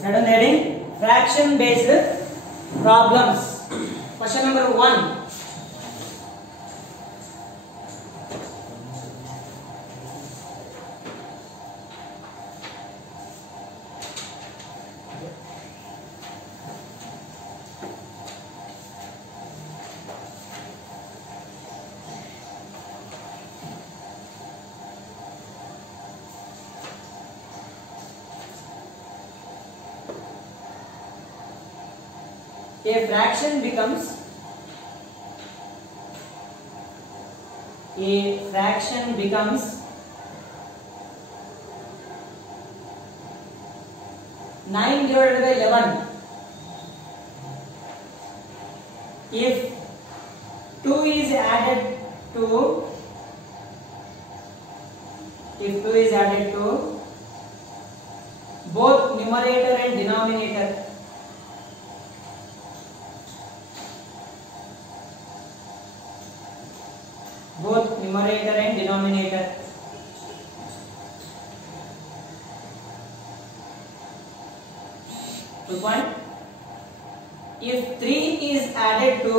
Second heading, fraction based problems. Question number 1. A fraction becomes 9 divided by 11 if 2 is added to both numerator and denominator. Both numerator and denominator. Two point. If 3 is added to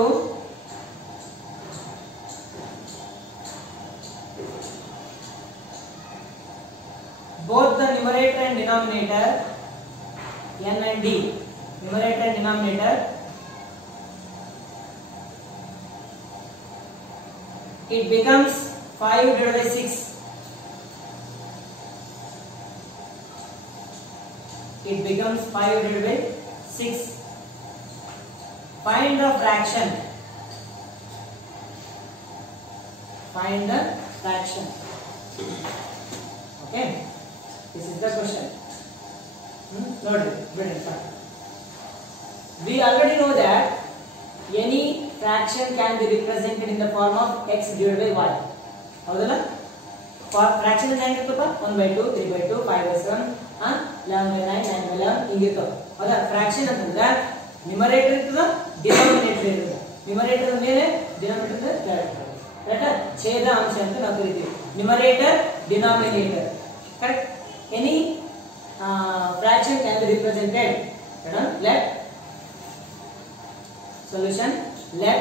both the numerator and denominator, n and d, numerator and denominator, it becomes 5 divided by 6. It becomes 5 divided by 6. Find the fraction. Find the fraction. Okay. This is the question. We already know that any fraction can be represented in the form of x divided by y. ಹೌದಲ್ಲ? Fraction ಹೆಂಗಿರ್ತಪ್ಪ 1/2, 3/2, 5/7, 11/9, 9/11 ಹಿಂಗಿರ್ತವೆ. ಹೌದಾ? Fraction ಅಂತಂದ್ರೆ numerator ಇರ್ತದ, denominator ಇರ್ತದ. Numerator ಮೇಲೆ denominator correct ಛೇದ ಅಂಶ ಅಂತ ನಾವು ಕರಿತೀವಿ. Numerator denominator correct. Any fraction can be represented. Let solution, let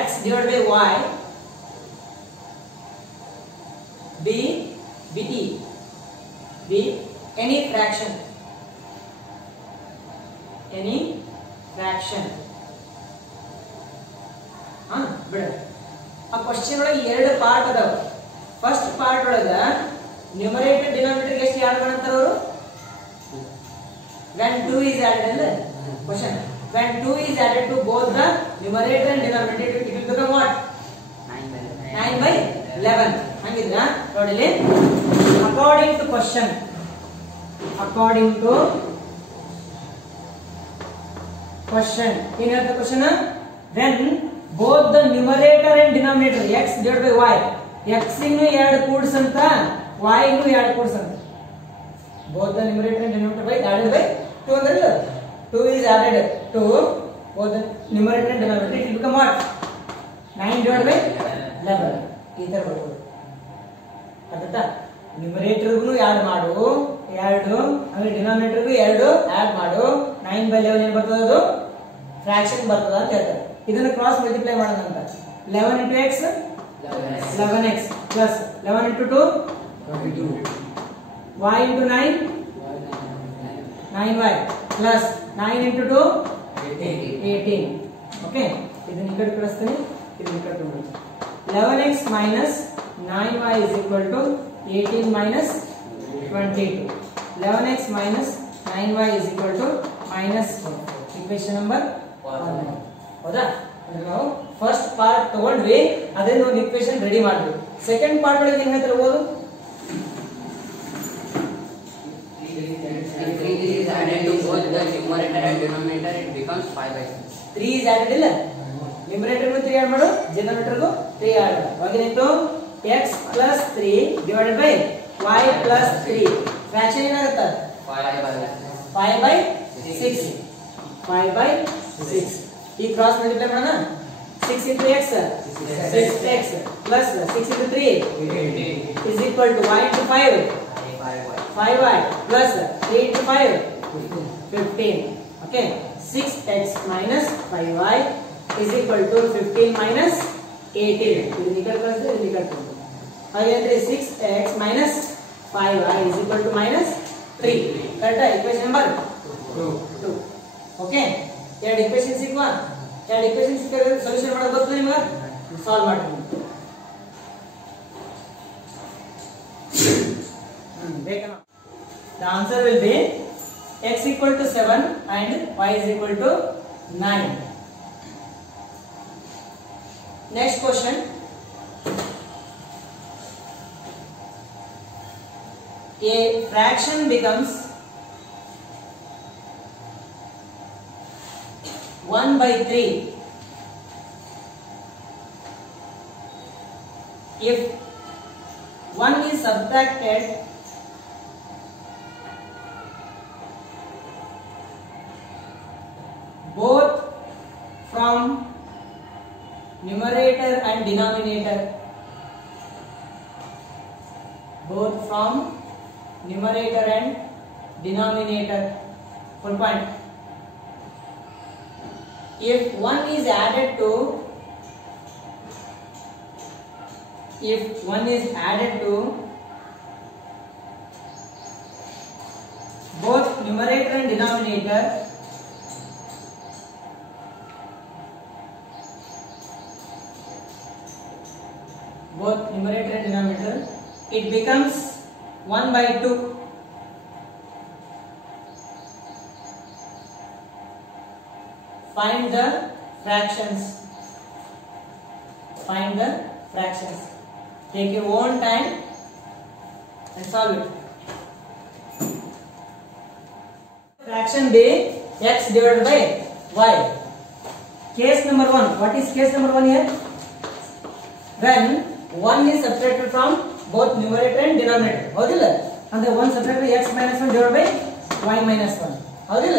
x divided by y be any fraction. ಬಿಡ. ಆ ಕ್ವೆಶ್ಚನ್ ಒಳಗೆ ಎರಡು ಪಾರ್ಟ್ ಅದಾವ. ಫಸ್ಟ್ ಪಾರ್ಟ್ ಒಳಗ ನ್ಯೂಮರೇಟರ್ ಡಿನಾಮಿನೇಟರ್ ಎಷ್ಟು ಯಾರು ಮಾಡ್ತಾರ ಅವರು? When 2 is added in the question, when 2 is added to both the numerator and denominator, it will become what? 9/11. ಹಂಗಿದ್ರ ನೋಡಿಲಿ. According to question, ಏನ್ ಹೇಳ್ತಾ question? when both the numerator and denominator x divided by y, x ಇನ್ನು 2 ಕೂಡಿಸಂತ y ಇನ್ನು 2 ಕೂಡಿಸಂತ. both the numerator and denominator by added by 2 ಅಂದ್ರೆ 2 is added to both the numerator and denominator, it will become what? 9 divided by 11. ಈ ತರ ಬರ್ತದೆ. ಅರ್ಥ? Numerator ಗೂ add ಮಾಡು 2, ಆಮೇಲೆ ಡಿನಾಮಿನೇಟರ್ ಗೂ 2 ಆಡ್ ಮಾಡು 9/11 ಏನು ಬರ್ತದೆ? ಅದು ಫ್ರಾಕ್ಷನ್ ಬರ್ತದ ಅಂತ ಹೇಳ್ತಾರೆ. ಇದನ್ನ ಕ್ರಾಸ್ ಮಲ್ಟಿಪ್ಲೈ ಮಾಡೋಣ ಅಂತ. 11 into x 11x plus 11 into 2 22, y into 9 9y plus 9 into 2 18. Okay, ಇದನ್ನ ಈ ಕಡೆ ಕಳಿಸ್ತೀನಿ, ಇದನ್ನ ಈ ಕಡೆ ತಗೊಂಡು 11x minus 9y is equal to 18 minus 22. 11x minus 9y is equal to minus 1. Equation number 1. ಹೌದಾ? ನಾವು ಫಸ್ಟ್ ಪಾರ್ಟ್ ತಗೊಂಡ್ವಿ, ಅದನ್ನ ಒಂದು ಈಕ್ವೇಷನ್ ರೆಡಿ ಮಾಡಿದ್ವಿ. ಸೆಕೆಂಡ್ ಪಾರ್ಟ್ ಒಳಗೆ ಏನ್ ಹೇಳ್ತಾರೆ ಓದು? Added to both the numerator and denominator, it becomes 5/6. 3 is added ಇಲ್ಲ? ನ್ಯೂಮರೇಟರ್ ಗೂ 3 ಆಡ್ ಮಾಡು, ಡಿನಾಮಿನೇಟರ್ ಗೂ 3 ಆಡ್ ಮಾಡು. ಅವಾಗೇನಿತ್ತು? x plus 3 divided by y plus 3. Fraction ಏನಾಗುತ್ತೆ? 5/6. 5/6. ಈ ಕ್ರಾಸ್ ಮಲ್ಟಿಪ್ಲೈ ಮಾಡೋಣ. 6 into x 6x plus 6 into 3 is equal to y into 5 5y plus 3 into 5 15. Okay, 6x minus 5y is equal to 15 minus 18. ಇದು ನಿಕಟ್ ಕಳಿಸಿದ್ರೆ ಇದು ನಿಕಟ್ ಕೊಡು. ಹಾಗಾದ್ರೆ 6x minus 5y is equal to minus 3. Correct equation number 2. Okay, ಎರಡು equation ಸಿಕ್ವಾ? ಎರಡು equation ಸಿಕ್ಕಿದ್ರೆ solution ಮಾಡೋದು ಗೊತ್ತು ನಿಮಗೆ? ಸಾಲ್ವ್ ಮಾಡ್ತೀನಿ. The answer will be x equal to 7 and y is equal to 9. Next question. A fraction becomes 1/3 if 1 is subtracted both from numerator and denominator. Both from numerator and denominator. Full point. If 1 is added to both numerator and denominator, it becomes 1/2. Find the fractions. Take your own time and solve it. Fraction be x divided by y. Case number 1. What is case number 1 here? When 1 is subtracted from both numerator and denominator. ಹೌದಿಲ್ಲ? ಅಂದ್ರೆ 1 subtracted x minus 1 divided by y minus 1. ಹೌದಿಲ್ಲ?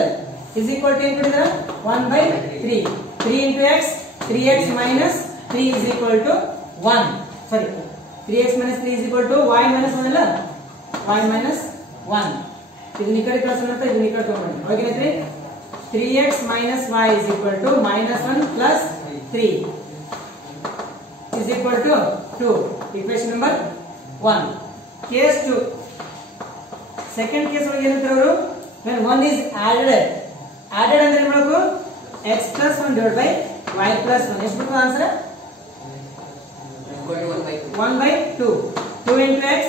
is equal to ಏನು ಕೊಟ್ಟಿದ್ದಾರೆ? 1/3. 3 into x, 3x minus 3 is equal to 1. Sorry, 3x minus 3 is equal to y minus 1 ಅಲ್ಲ? y minus 1. ಇದು ಈ ಕಡೆ class ಅಂತ ಇದು ಈ ಕಡೆ ತಗೊಂಡು ಹೋಗಿನೈತ್ರಿ. 3x minus y is equal to minus 1 plus 3 is equal to 2. Equation number 1. Case 2. Second case ಒಳಗೆ ಏನಂತಾರೆ ಅವರು? When 1 is added ಅಂದ್ರೆ ಏನು ಮಾಡಬೇಕು? x plus 1 divided by y plus 1. ಎಷ್ಟು ಬರ್ತದೆ answer? 1/2. 2 into x,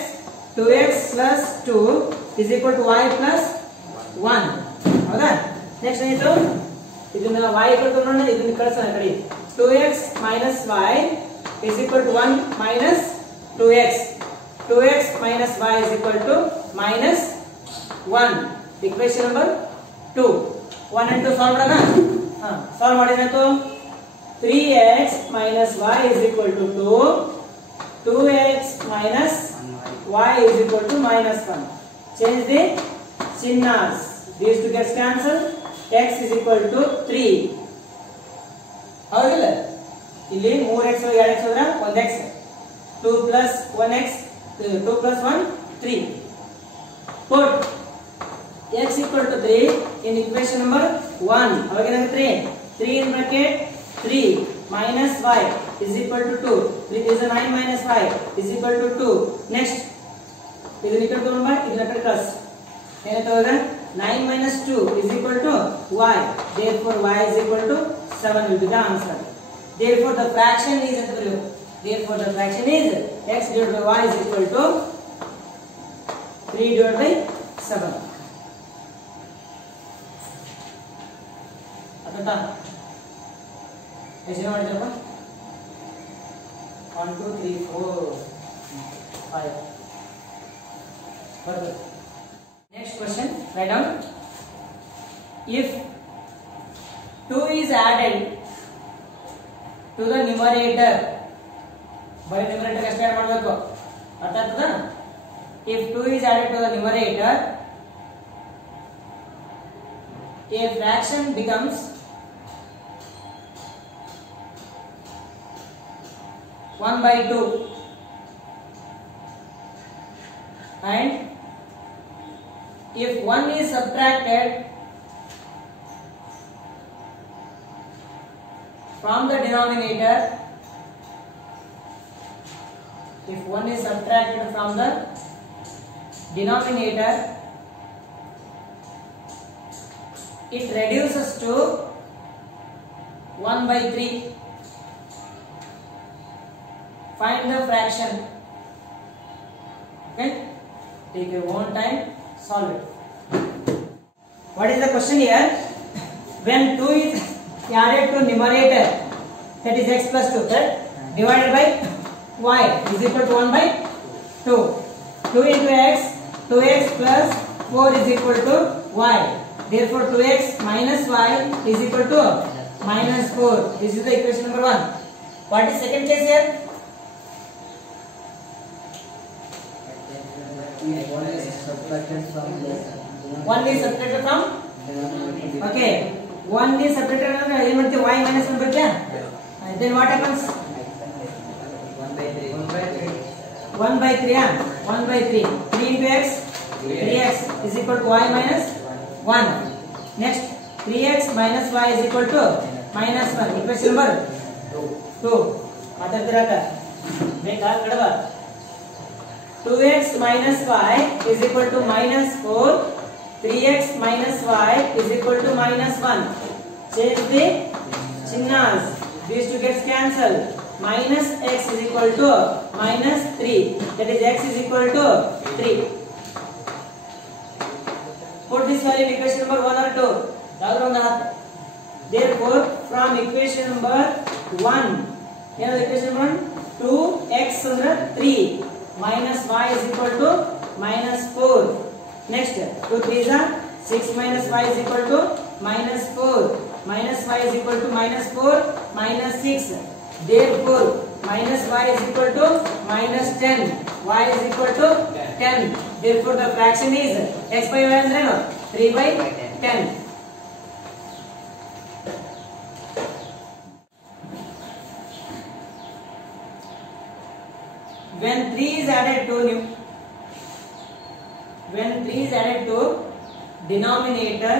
2x plus 2 is equal to y plus 1. ಹೌದಾ? Next ಏನಿತ್ತು? ಇದನ್ನ y equal to ನೋಡೋಣ, ಇದನ್ನ ಕಳಿಸೋಣ ಕಡೆ. 2x minus y is equal to 1 minus 2x. 2x minus y is equal to minus 1. Equation number 2. 1 and 2 solve ಮಾಡೋಣ. solve ಮಾಡಿದ್ರಾಯ್ತು. 3x minus y is equal to 2. 2x minus y is equal to minus 1. Change the chinnas. These two gets cancelled. X is equal to 3. ಹೌದಿಲ್ಲ? ಇಲ್ಲಿ 3x 2x ಹೋದ್ರೆ 1x. 2 plus 1x 2 plus 1 3. Put x equal to 3 in equation number 1. ಅವಾಗೇನಾಗುತ್ತೆ? 3 in bracket 3 minus y is equal to 2. 3 is 9 minus y is equal to 2. Next, ಇದನ್ನ ಈ ಕಡೆ ತಗೊಂಡು ಬಾ, ಇದನ್ನ ಕಡೆ ಕಳಿಸ್. ಏನಾಯ್ತು ಅವಾಗ? 9 minus 2 is equal to y. Therefore y is equal to 7 will be the answer. Therefore the fraction is x divided by y is equal to 3 divided by 7. ಅರ್ಥ? ಎಷ್ಟು ಮಾಡಿದ್ರಪ್ಪ? 1 2 3 4 5. Perfect. Next question, write down. If 2 is added to the numerator, by numerator ಎಷ್ಟು add ಮಾಡಬೇಕು? ಅರ್ಥ ಆಗ್ತದಾ? If 2 is added to the numerator, a fraction becomes 1/2 and if 1 is subtracted from the denominator, if 1 is subtracted from the denominator, it reduces to 1 by 3. Find the fraction. Okay, take your own time, solve it. What is the question here? When 2 is added to numerator, that is x plus 2, right? Divided by y is equal to 1 by 2. 2 into x, 2x plus 4 is equal to y. Therefore 2x minus y is equal to minus 4. This is the equation number 1. What is second case here? One is subtracted from this. 1 is subtracted from? Okay. 1 is subtracted from y minus 1 by 10. Then what happens? 1 by 3. 1 by 3. 1 by 3. 3 into x? 3x is equal to y minus 1. Next, 3x minus y is equal to minus 1. Equation number 2. Make all kadava. 2x minus y is equal to minus 4. 3x minus y is equal to minus 1. Change the chinnas. These two gets cancelled. Minus x is equal to minus 3. That is x is equal to 3. Put this value in equation number 1 or 2. Therefore, from equation number 1, here the equation number 1, 2x under 3 minus y is equal to minus 4. Next, 2 3s are 6 minus y is equal to minus 4. Minus y is equal to minus 4 minus 6. Therefore, minus y is equal to minus 10. Y is equal to 10. Therefore, the fraction is x by y and 3 by 10. When 3 is added to denominator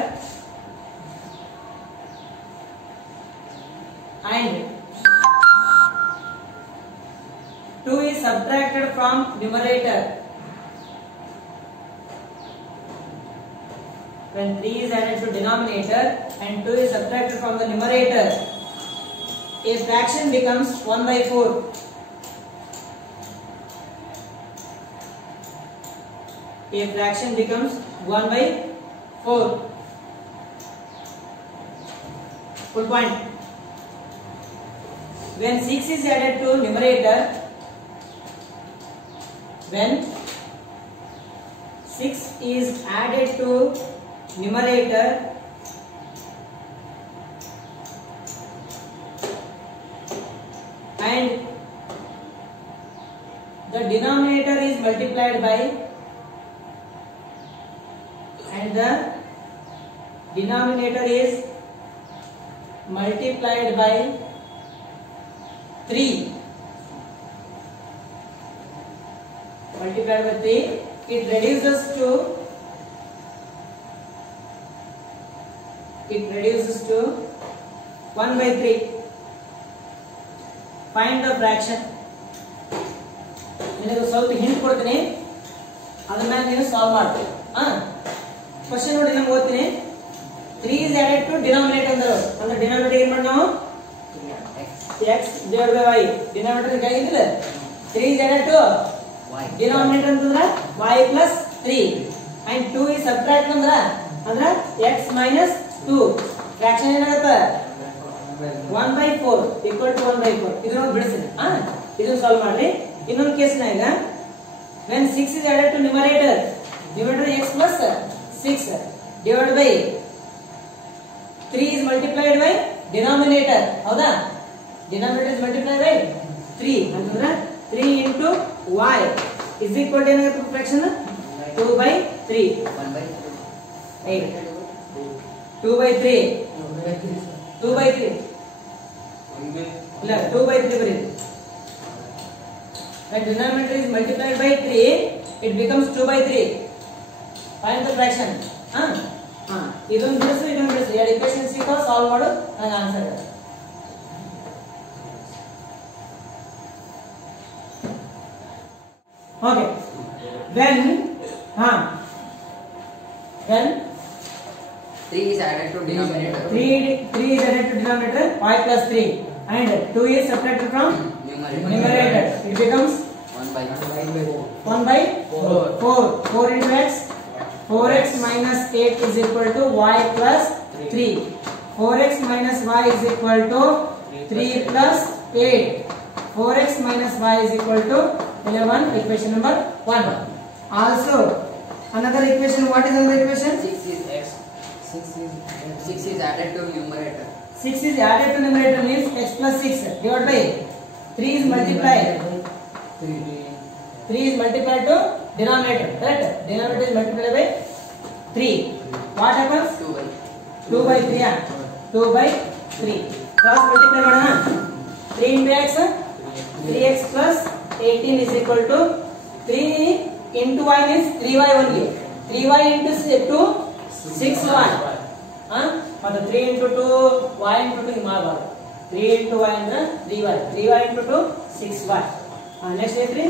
and 2 is subtracted from numerator. When 3 is added to denominator and 2 is subtracted from the numerator, a fraction becomes 1 by 4. A fraction becomes 1 by 4. Full point. When 6 is added to numerator, when 6 is added to numerator, and the denominator is multiplied by, and the denominator is multiplied by 3. Multiplied by 3, it reduces to 1 by 3. Find the fraction. ನಿನಗೆ ಸ್ವಲ್ಪ hint ಕೊಡ್ತೀನಿ, ಅದರ ಮೇಲೆ ನೀವು solve ಮಾಡಿ. Question ನೋಡಿ, ನಾನು ಓದ್ತೀನಿ. 3 is added to denominator ಅಂದ್ರೆ denominator ಏನು ಮಾಡಿ ನಾವು x divided by y. denominator ಹೇಗಿದಿಲ್ಲ, 3 is added to denominator ಅಂತಂದ್ರೆ y plus 3 and 2 is subtract ಅಂದ್ರೆ x minus 2. ಫ್ರಾಕ್ಷನ್ ಏನಾಗುತ್ತೆ 1 by 4 equal to 1 by 4. ಇದನ್ನ ಬಿಡಿಸಿ, ಇದನ್ನ ಸಾಲ್ವ್ ಮಾಡ್ರಿ. ಇನ್ನೊಂದು ಕೇಸ್ನಾಗ when 6 is added to numerator x plus 6 divided by 3 is multiplied by denominator. ಹೌದಾ? denominator is multiplied by 3 ಅಂತಂದ್ರೆ 3 into y is equal to ಏನಾಗುತ್ತೆ fraction 2 by 3. 1 by 8. 2 by 3. 2 by 3. ಇಲ್ಲ 2 by 3 ಬರೀ. When denominator is multiplied by 3, it becomes 2 by 3. Find the fraction. ಇದೊಂದು ಬಿಡಿಸು ಇದೊಂದು ಬಿಡಿಸು, ಎರಡು ಇಕ್ವೇಶನ್ ಸಿಕ್ಕೋ ಸಾಲ್ವ್ ಮಾಡು, ನನಗೆ ಆನ್ಸರ್ ಹೇಳು. Okay, when 3 is added to denominator. 3 is added to denominator, y plus 3 and 2 is subtracted from numerator. It becomes 1 by 1 by 4. 4 into x. 4x minus 8 is equal to y plus 3. 4x minus y is equal to 3 plus 8. 4x minus y is equal to 11. Equation number 1. Also, another equation. What is another equation? 6 is x. 6 is added to numerator. 6 is added to numerator means x plus 6 divided by 3 is multiplied. 3 is multiplied to denominator. Correct? Denominator is multiplied by 3. What happens? 2 by 3. 2 by 3. Cross multiply madana. 3 into x. 3x plus 18 is equal to 3 into y means 3y only. 3y into 2 6y. ಮತ್ತು 3 into 2 y into 2 ಮಾಡಬಾರ್ದು. 3 into y ಅಂದ್ರೆ 3y. 3y into 2 6y. Next ಐತ್ರಿ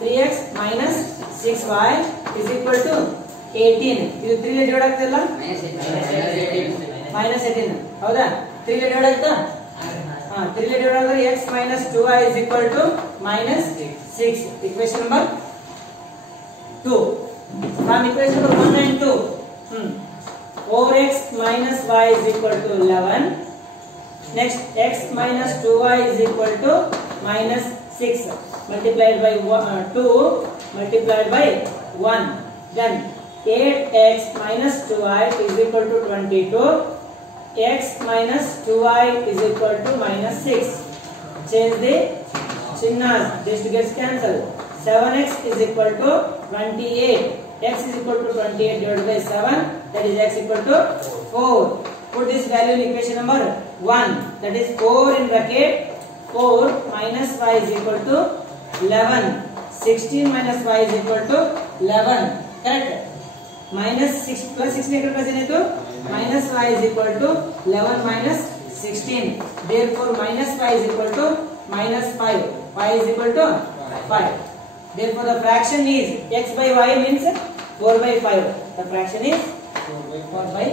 3x minus 6y is equal to 18. ಇದು 3 ಲೆ divide ಆಗ್ತಿಲ್ಲ, minus 18 ಹೌದಾ? 3 ಲೆ divide ಆಗ್ತಾ? 3 ಲೆ divide ಆದ್ರೆ x minus 2y is equal to minus 6. Equation number 2. From equation number 1 and 2, 4x minus y is equal to 11. Next, x minus 2y is equal to minus 6 multiplied by 2 multiplied by 1. Then 8x minus 2y is equal to 22. X minus 2y is equal to minus 6. Change the chinnas. This gets cancelled. 7x is equal to 28. X is equal to 28 divided by 7. That is x equal to 4. Put this value in equation number 1. That is 4 in bracket. 4 minus y is equal to 11. 16 minus y is equal to 11. Correct? Minus 6 plus 16 plus ಏನಾಯ್ತು? Minus y is equal to 11 minus 16. Therefore minus y is equal to minus 5. Y is equal to 5. Therefore the fraction is x by y means 4 by 5. The fraction is 4 by